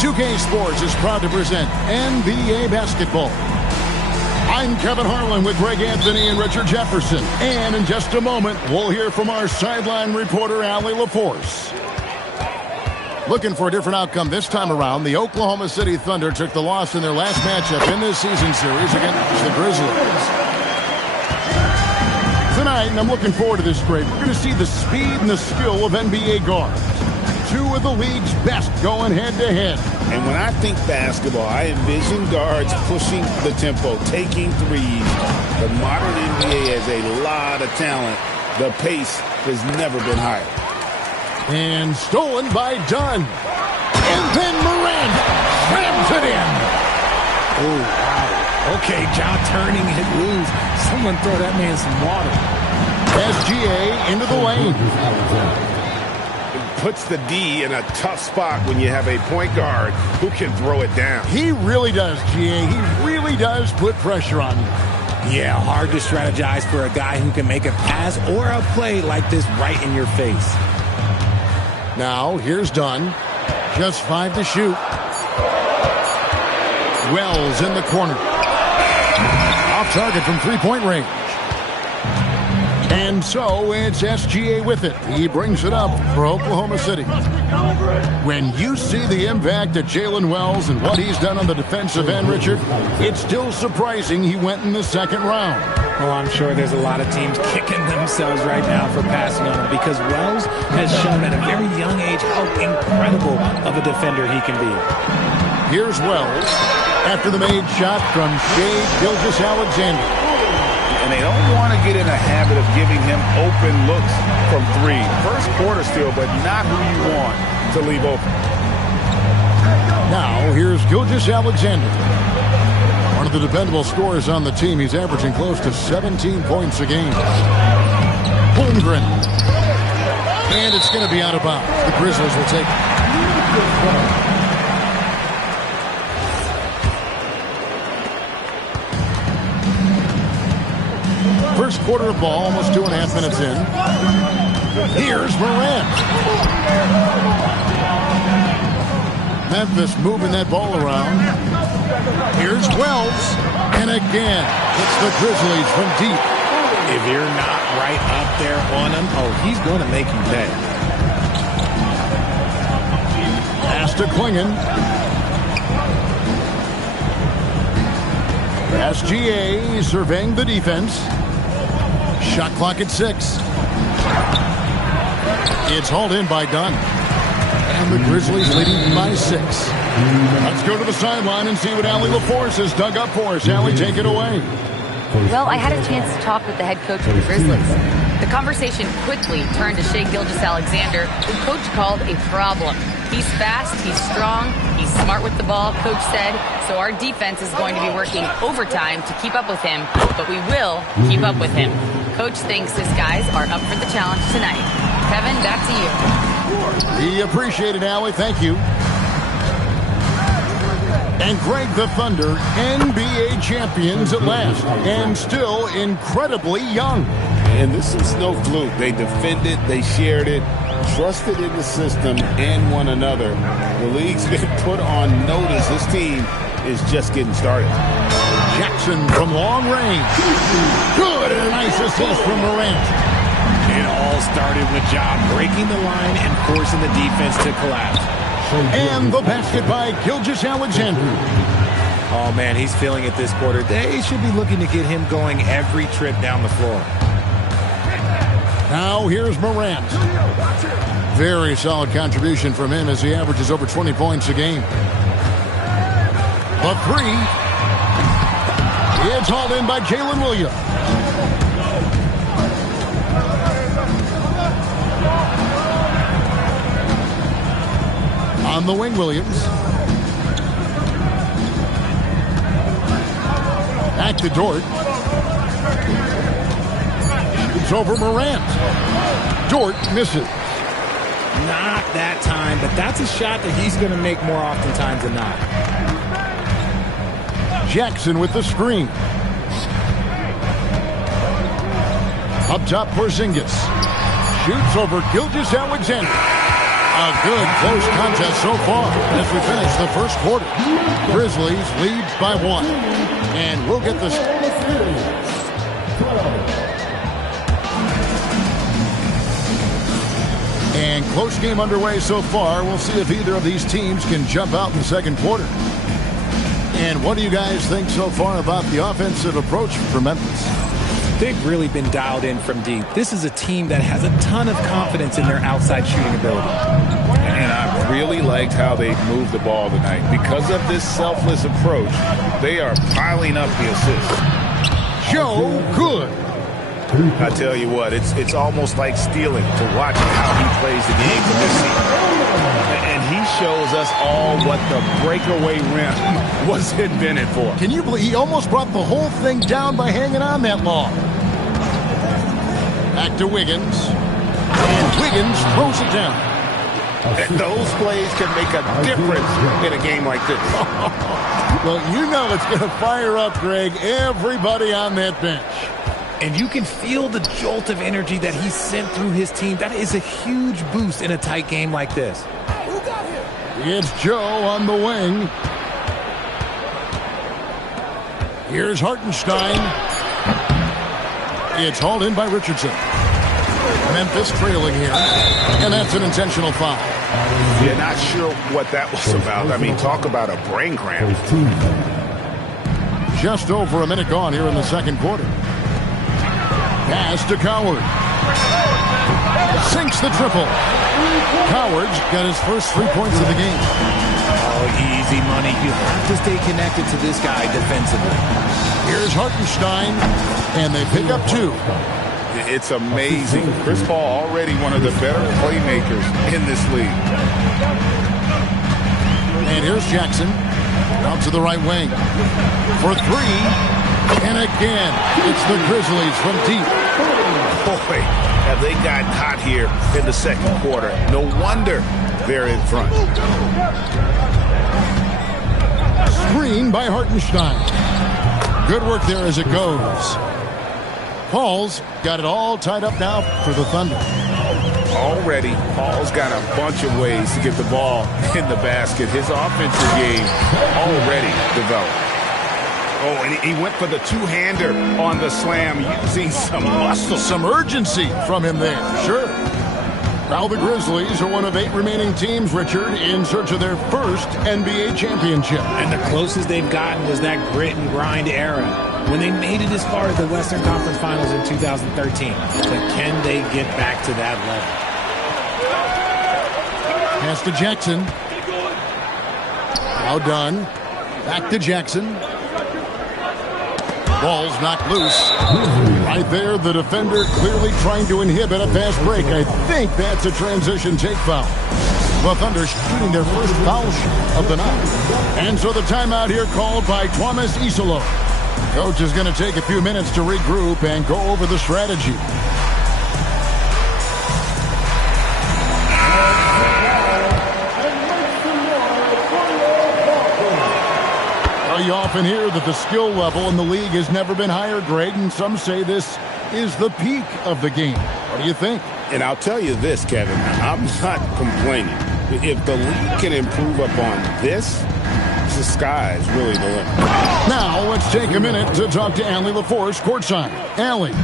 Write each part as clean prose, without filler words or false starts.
2K Sports is proud to present NBA basketball. I'm Kevin Harlan with Greg Anthony and Richard Jefferson. And in just a moment, we'll hear from our sideline reporter, Allie LaForce. Looking for a different outcome this time around, the Oklahoma City Thunder took the loss in their last matchup in this season series against the Grizzlies. Tonight, and I'm looking forward to this grade, we're going to see the speed and the skill of NBA guards. Two of the league's best going head-to-head. And when I think basketball, I envision guards pushing the tempo, taking threes. The modern NBA has a lot of talent. The pace has never been higher. And stolen by Dunn. And then Morant slams it in. Oh, wow. Okay, Ja turning it loose. Someone throw that man some water. SGA into the lane. Puts the D in a tough spot when you have a point guard who can throw it down. He really does, GA. He really does put pressure on you. Yeah, hard to strategize for a guy who can make a pass or a play like this right in your face. Now, here's Dunn. Just 5 to shoot. Wells in the corner. Off target from three-point range. And so it's SGA with it. He brings it up for Oklahoma City. When you see the impact of Jalen Wells and what he's done on the defensive end, Richard, it's still surprising he went in the second round. Well, I'm sure there's a lot of teams kicking themselves right now for passing on him because Wells has shown at a very young age how incredible of a defender he can be. Here's Wells after the made shot from Shai Gilgeous-Alexander. And they don't want to get in a habit of giving him open looks from three. First quarter still, but not who you want to leave open. Now, here's Gilgeous-Alexander. One of the dependable scorers on the team. He's averaging close to 17 points a game. Holmgren. And it's going to be out of bounds. The Grizzlies will take it. First quarter of ball, almost 2.5 minutes in. Here's Morant. Memphis moving that ball around. Here's Wells. And again, it's the Grizzlies from deep. If you're not right up there on him, oh, he's going to make you pay. Pass to Klingon. SGA surveying the defense. Shot clock at 6. It's hauled in by Dunn. And the Grizzlies leading by 6. Let's go to the sideline and see what Allie LaForce has dug up for us. Allie, take it away. Well, I had a chance to talk with the head coach of the Grizzlies. The conversation quickly turned to Shai Gilgeous-Alexander, who coach called a problem. He's fast, he's strong, he's smart with the ball, coach said, so our defense is going to be working overtime to keep up with him, but we will keep up with him. Coach thinks his guys are up for the challenge tonight. Kevin, back to you. We appreciate it, Allie. Thank you. And Greg, the Thunder, NBA champions at last, and still incredibly young. And this is no fluke. They defended, they shared it, trusted in the system and one another. The league's been put on notice. This team is just getting started. Jackson from long range. Good, and a nice assist from Morant. It all started with Ja breaking the line and forcing the defense to collapse. And the basket by Gilgeous-Alexander. Oh, man, he's feeling it this quarter. They should be looking to get him going every trip down the floor. Now here's Morant. Very solid contribution from him as he averages over 20 points a game. The three. It's hauled in by Jalen Williams. On the wing, Williams. Back to Dort. Shoots over Morant. Dort misses. Not that time, but that's a shot that he's going to make more oftentimes than not. Jackson with the screen. Up top, Porzingis. Shoots over Gilgeous-Alexander. A good close contest so far as we finish the first quarter. Grizzlies lead by 1. And we'll get this. And close game underway so far. We'll see if either of these teams can jump out in the second quarter. And what do you guys think so far about the offensive approach for Memphis? They've really been dialed in from deep. This is a team that has a ton of confidence in their outside shooting ability. And I really liked how they moved the ball tonight. Because of this selfless approach, they are piling up the assists. Joe Good. I tell you what, it's almost like stealing to watch how he plays the game for this team. And he shows us all what the breakaway rim was invented for. Can you believe he almost brought the whole thing down by hanging on that long? Back to Wiggins. And Wiggins throws it down. And those plays can make a difference in a game like this. Well, you know it's going to fire up, Greg, everybody on that bench. And you can feel the jolt of energy that he sent through his team. That is a huge boost in a tight game like this. It's Joe on the wing. Here's Hartenstein. It's hauled in by Richardson. Memphis trailing here. And that's an intentional foul. Yeah, not sure what that was about. I mean, talk about a brain cramp. Just over a minute gone here in the second quarter. Pass to Coward. Sinks the triple. Coward's got his first 3 points of the game. Oh, easy money. You have to stay connected to this guy defensively. Here's Hartenstein, and they pick up 2. It's amazing. Chris Paul already one of the better playmakers in this league. And here's Jackson. Out to the right wing. For 3. And again, it's the Grizzlies from deep. Boy, have they gotten hot here in the second quarter. No wonder they're in front. Screen by Hartenstein. Good work there as it goes. Paul's got it all tied up now for the Thunder. Already, Paul's got a bunch of ways to get the ball in the basket. His offensive game already developed. Oh, and he went for the two-hander on the slam, using some muscle. Some urgency from him there, sure. Now the Grizzlies are one of 8 remaining teams, Richard, in search of their first NBA championship. And the closest they've gotten was that grit and grind era when they made it as far as the Western Conference Finals in 2013. But can they get back to that level? Pass to Jackson. Now done. Back to Jackson. Ball's knocked loose. Right there, the defender clearly trying to inhibit a fast break. I think that's a transition take foul. The Thunder shooting their first foul shot of the night. And so the timeout here called by Thomas Isolo. Coach is going to take a few minutes to regroup and go over the strategy. You often hear that the skill level in the league has never been higher, Greg, and some say this is the peak of the game. What do you think? And I'll tell you this, Kevin, I'm not complaining. If the league can improve upon this, the sky is really the limit. Now let's take a minute to talk to Allie LaForce courtside. Allie.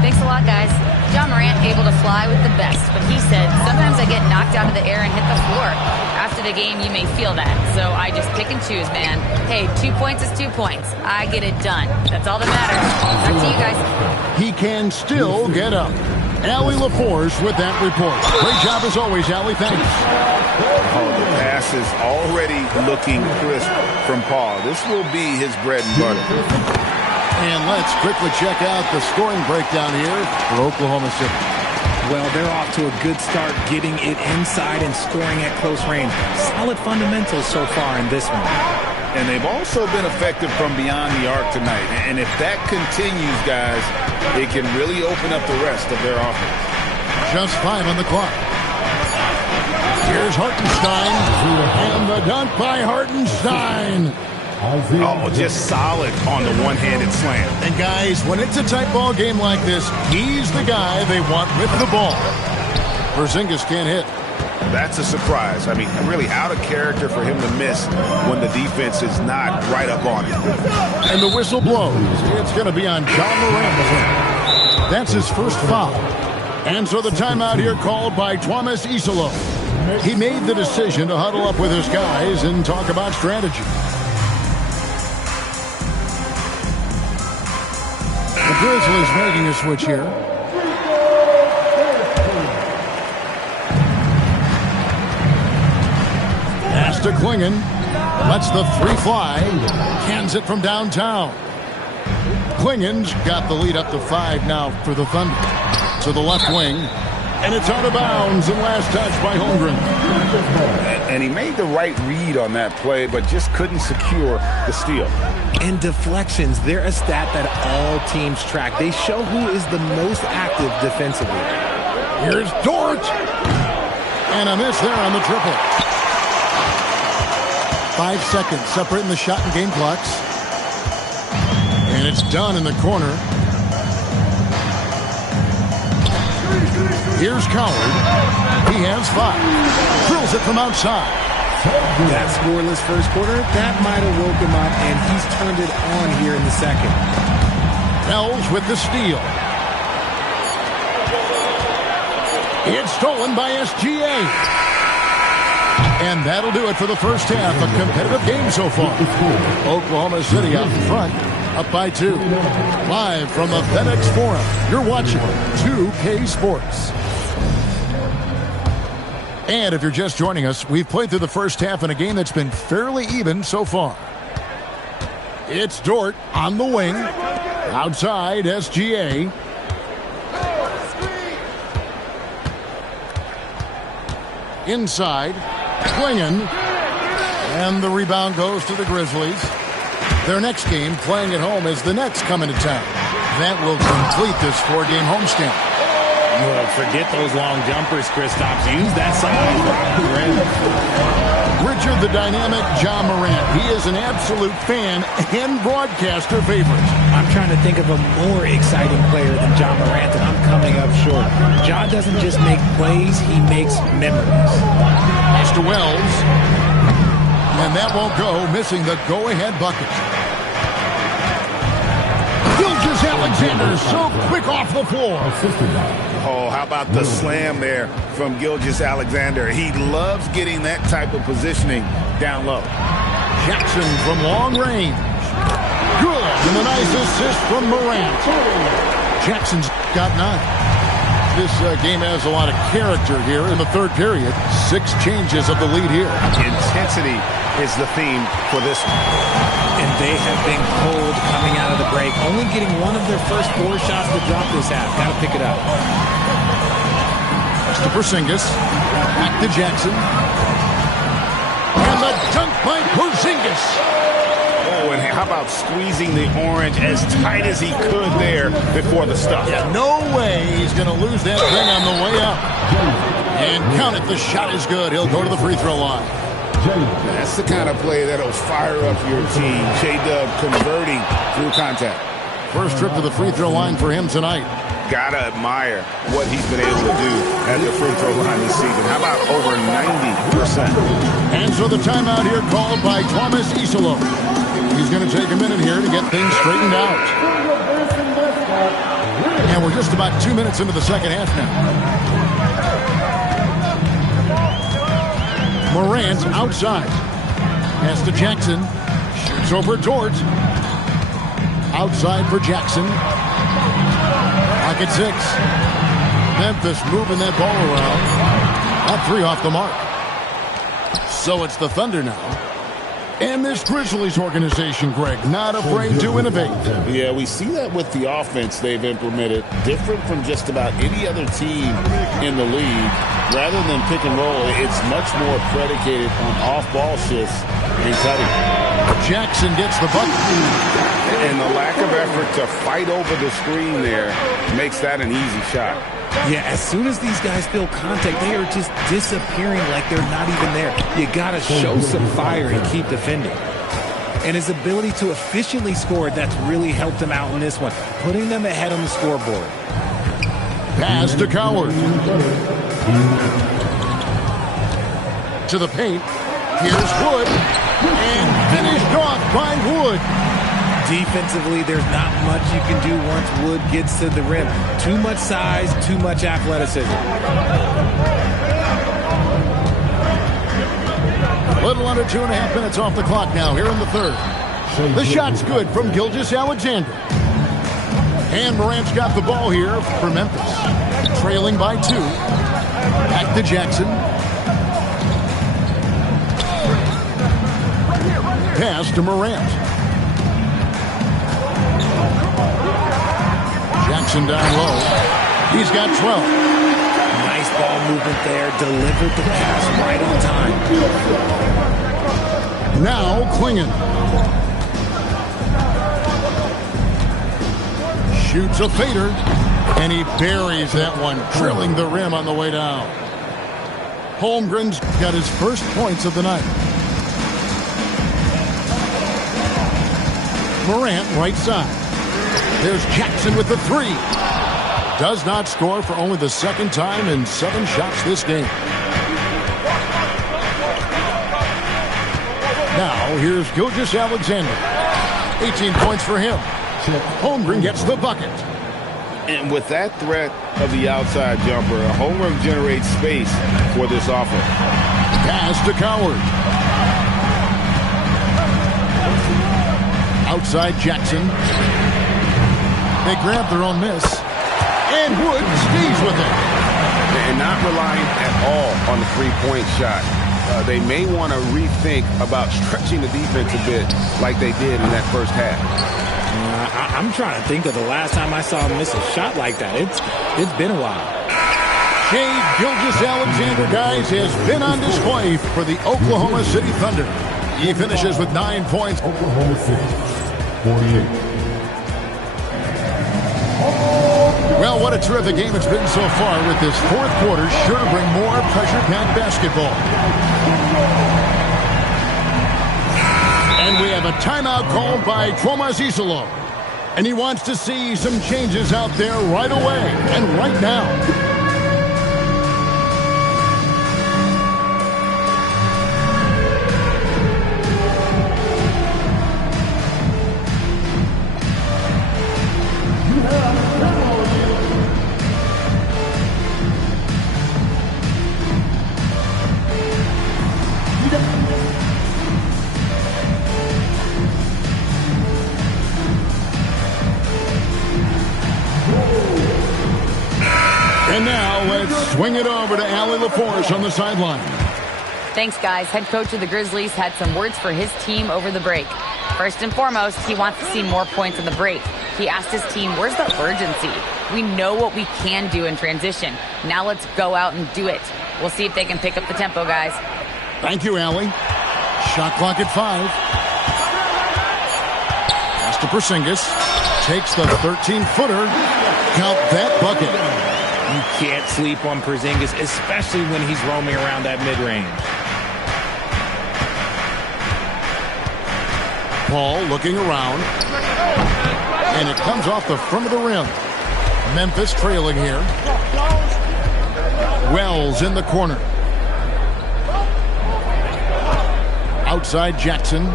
Thanks a lot, guys. John Morant able to fly with the best, but he said, sometimes I get knocked out of the air and hit the floor. After the game, you may feel that, so I just pick and choose, man. Hey, 2 points is 2 points. I get it done. That's all that matters. Back to you guys. He can still get up. Allie LaForce with that report. Great job as always, Allie. Thanks. Oh, the pass is already looking crisp from Paul. This will be his bread and butter. And let's quickly check out the scoring breakdown here for Oklahoma City. Well, they're off to a good start getting it inside and scoring at close range. Solid fundamentals so far in this one. And they've also been effective from beyond the arc tonight. And if that continues, guys, it can really open up the rest of their offense. Just 5 on the clock. Here's Hartenstein. And the dunk by Hartenstein. Oh, just solid on the one-handed slam. And guys, when it's a tight ball game like this, he's the guy they want with the ball. Porzingis can't hit. That's a surprise. I mean, really out of character for him to miss when the defense is not right up on him. And the whistle blows. It's going to be on John Morant. That's his first foul. And so the timeout here called by Thomas Isolo. He made the decision to huddle up with his guys and talk about strategy. The Grizzlies making a switch here. Pass to Klingon. Lets the three fly. Cans it from downtown. Klingon's got the lead up to 5 now for the Thunder. To the left wing. And it's out of bounds and last touch by Holmgren. And he made the right read on that play, but just couldn't secure the steal. And deflections, they're a stat that all teams track. They show who is the most active defensively. Here's Dort. And a miss there on the triple. 5 seconds separating the shot and game clocks. And it's done in the corner. Here's Coward. He has 5. Drills it from outside. That scoreless first quarter, that might have woke him up, and he's turned it on here in the second. Bells with the steal. It's stolen by SGA. And that'll do it for the first half. A competitive game so far. Oklahoma City out in front, up by 2. Live from the FedEx Forum, you're watching 2K Sports. And if you're just joining us, we've played through the first half in a game that's been fairly even so far. It's Dort on the wing. Outside, SGA. Inside, Klingon. And the rebound goes to the Grizzlies. Their next game, playing at home, is the Nets coming to town. That will complete this 4-game homestand. Well, forget those long jumpers, Kristaps. Use that size. Richard, the dynamic John Morant. He is an absolute fan and broadcaster favorite. I'm trying to think of a more exciting player than John Morant, and I'm coming up short. John doesn't just make plays, he makes memories. Pass to Wells. And that won't go, missing the go-ahead bucket. Gilgeous-Alexander so quick off the floor. Oh, how about the slam there from Gilgeous-Alexander? He loves getting that type of positioning down low. Jackson from long range. Good. And a nice assist from Morant. Jackson's got 9. This game has a lot of character here in the third period. 6 changes of the lead here. Intensity is the theme for this one. And they have been cold coming out of the break. Only getting one of their first 4 shots to drop this half. Got to pick it up. To Porzingis. Back to Jackson. And the dunk by Porzingis. Oh, and how about squeezing the orange as tight as he could there before the stuff? Yeah, no way he's going to lose that thing on the way up. And count it, the shot is good. He'll go to the free throw line. That's the kind of play that'll fire up your team. J-Dub converting through contact. First trip to the free throw line for him tonight. Gotta admire what he's been able to do at the free throw line this season. How about over 90%? And so the timeout here called by Thomas Isolo. He's going to take a minute here to get things straightened out. And we're just about 2 minutes into the second half now. Morant outside. Pass to Jackson. Shoots over Dort. Outside for Jackson. Pocket 6. Memphis moving that ball around. That 3 off the mark. So it's the Thunder now. And this Grizzlies organization, Greg, not afraid to innovate. Yeah, we see that with the offense they've implemented. Different from just about any other team in the league. Rather than pick and roll, it's much more predicated on off-ball shifts and cutting. Jackson gets the bucket. And the lack of effort to fight over the screen there makes that an easy shot. Yeah, as soon as these guys feel contact, they are just disappearing like they're not even there. You got to show some fire and keep defending. And his ability to efficiently score, that's really helped him out in this one, putting them ahead on the scoreboard. Pass to Coward. into the paint. Here's Wood. And finished off by Wood. Defensively, there's not much you can do once Wood gets to the rim. Too much size, too much athleticism. A little under 2.5 minutes off the clock now here in the third. The shot's good from Gilgeous-Alexander. And Morant's got the ball here for Memphis. Trailing by 2. Back to Jackson. Pass to Morant. Jackson down low. He's got 12. Nice ball movement there. Delivered the pass right on time. Now Klingon. Shoots a fader. And he buries that one, drilling the rim on the way down. Holmgren's got his first points of the night. Morant right side. There's Jackson with the 3. Does not score for only the second time in 7 shots this game. Now here's Gilgeous-Alexander. 18 points for him. Holmgren gets the bucket. And with that threat of the outside jumper, Holmgren generates space for this offense. Pass to Coward. Outside Jackson. They grab their own miss. And Wood stays with it. And not relying at all on the three-point shot. They may want to rethink about stretching the defense a bit like they did in that first half. I'm trying to think of the last time I saw him miss a shot like that. It's been a while. Shai Gilgeous-Alexander, guys, has been on display for the Oklahoma City Thunder. He finishes with 9 points. Oklahoma City, 48. Well, what a terrific game it's been so far with this fourth quarter. Sure to bring more pressure-packed basketball. And we have a timeout called by Tomas Isolo. And he wants to see some changes out there right away and right now. And now let's swing it over to Allie LaForce on the sideline. Thanks, guys. Head coach of the Grizzlies had some words for his team over the break. First and foremost, he wants to see more points in the break. He asked his team, where's the urgency? We know what we can do in transition. Now let's go out and do it. We'll see if they can pick up the tempo, guys. Thank you, Allie. Shot clock at 5. Pass to Porzingis. Takes the 13-footer. Count that bucket. You can't sleep on Porzingis, especially when he's roaming around that mid-range. Paul looking around. And it comes off the front of the rim. Memphis trailing here. Wells in the corner. Outside Jackson.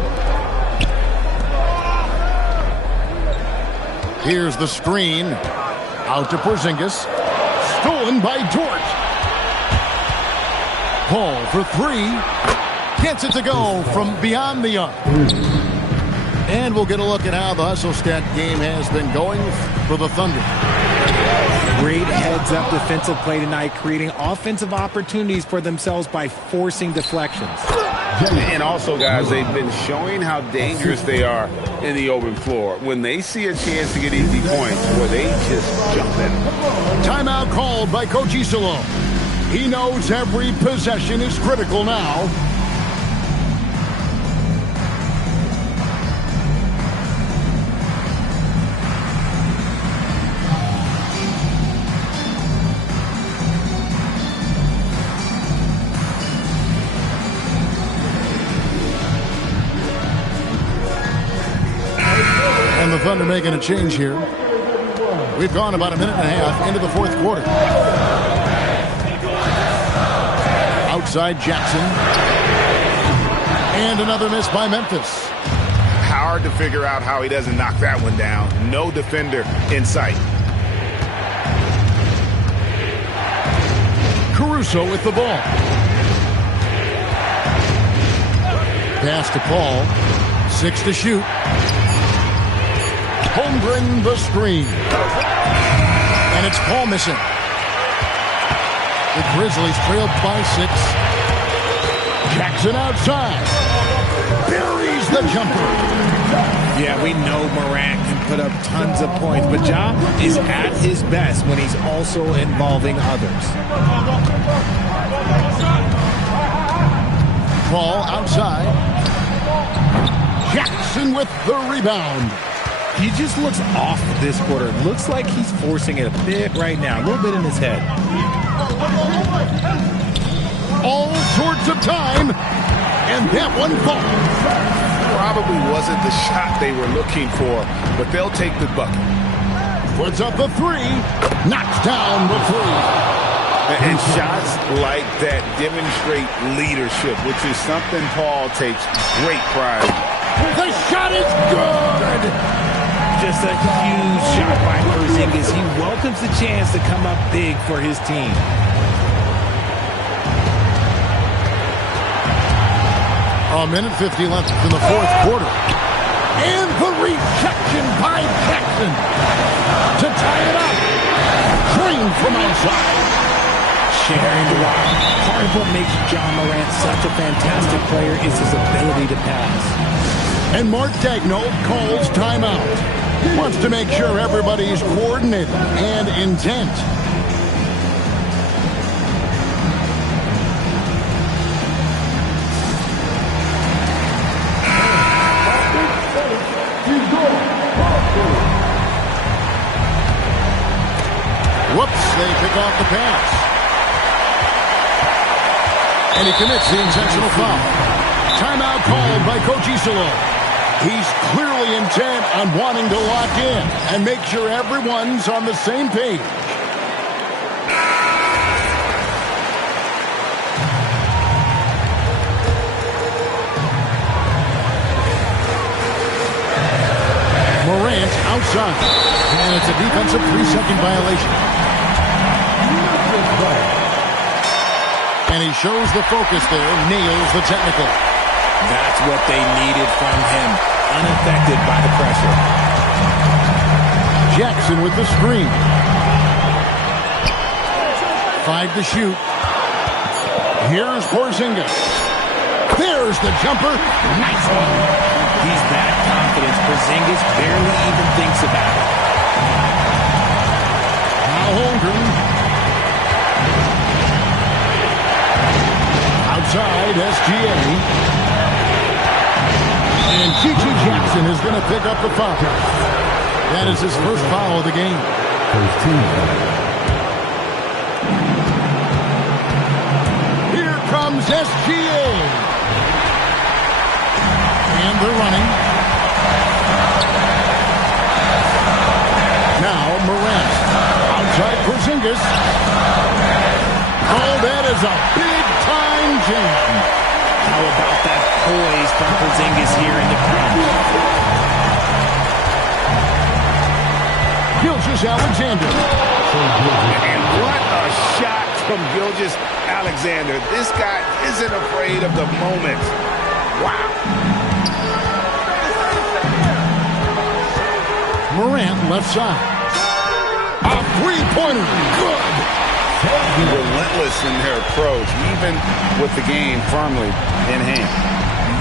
Here's the screen. Out to Porzingis. Stolen by Dort. Paul for 3. Gets it to go from beyond the arc. And we'll get a look at how the hustle stat game has been going for the Thunder. Great heads-up defensive play tonight, creating offensive opportunities for themselves by forcing deflections. And also, guys, they've been showing how dangerous they are in the open floor. When they see a chance to get easy points, where they just jump in. Timeout called by Coach Isolo. He knows every possession is critical now. And the Thunder making a change here. We've gone about a minute and a half into the fourth quarter. outside Jackson. And another miss by Memphis. Hard to figure out how he doesn't knock that one down. No defender in sight. Caruso with the ball. Pass to Paul. 6 to shoot. Holmgren the screen. And it's Paul missing. The Grizzlies trailed by 6. Jackson outside. Buries the jumper. Yeah, we know Morant can put up tons of points, but Ja is at his best when he's also involving others. Paul outside. Jackson with the rebound. He just looks off this quarter. Looks like he's forcing it a bit right now, a little bit in his head. All sorts of time, and that one falls. Probably wasn't the shot they were looking for, but they'll take the bucket. Puts up the 3, knocks down the 3. And shots like that demonstrate leadership, which is something Paul takes great pride in. The shot is good! Just a huge shot by Porzingis. He welcomes the chance to come up big for his team. A minute 50 left in the fourth quarter. And the rejection by Jackson to tie it up. Green from outside. Sharing the rock. Part of what makes Ja Morant such a fantastic player is his ability to pass. And Mark Daigneault calls timeout. Wants to make sure everybody's coordinated and intent. Whoops, they pick off the pass. And he commits the intentional foul. Timeout called by Coach Iserlohn. He's clearly intent on wanting to lock in and make sure everyone's on the same page. Morant outside. And it's a defensive 3-second violation. And he shows the focus there, nails the technical. That's what they needed from him, unaffected by the pressure. Jackson with the screen. 5 to shoot. Here's Porzingis. There's the jumper. Nice one. He's that confident. Porzingis barely even thinks about it. Now Holmgren. Outside SGA. And G.G. Jackson is going to pick up the foul. That is his first foul of the game. Here comes SGA. And they're running. Now Morant. Outside Porzingis. Oh, that is a big-time jam. How about that poise from Porzingis here in the crunch? Gilgeous-Alexander. And what a shot from Gilgeous-Alexander. This guy isn't afraid of the moment. Wow. Morant left side. A three-pointer. Good. Relentless in their approach, even with the game firmly in hand.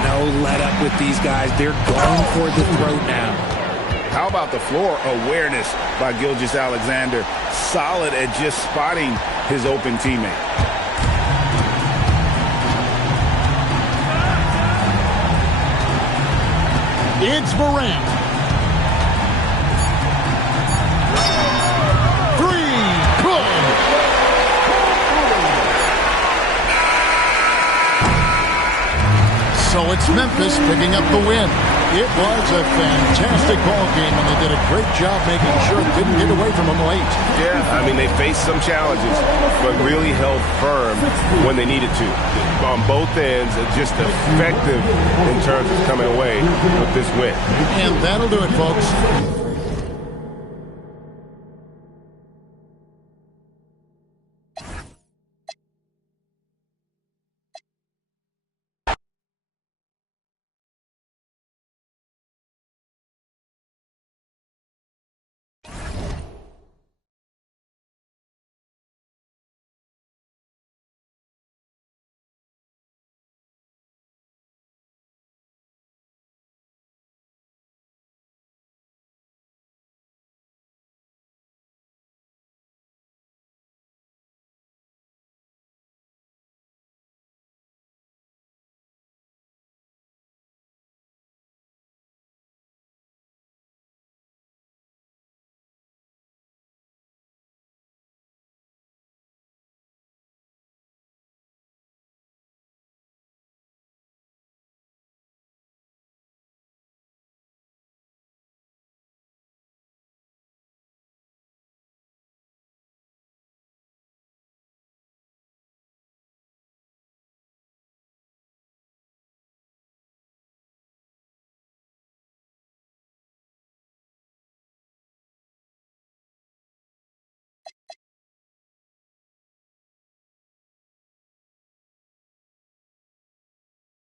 No let up with these guys. They're going for the throat now. How about the floor awareness by Gilgeous-Alexander? Solid at just spotting his open teammate. It's Morant. So it's Memphis picking up the win. It was a fantastic ball game, and they did a great job making sure it didn't get away from them late. Yeah, I mean, they faced some challenges, but really held firm when they needed to. On both ends, just effective in terms of coming away with this win. And that'll do it, folks.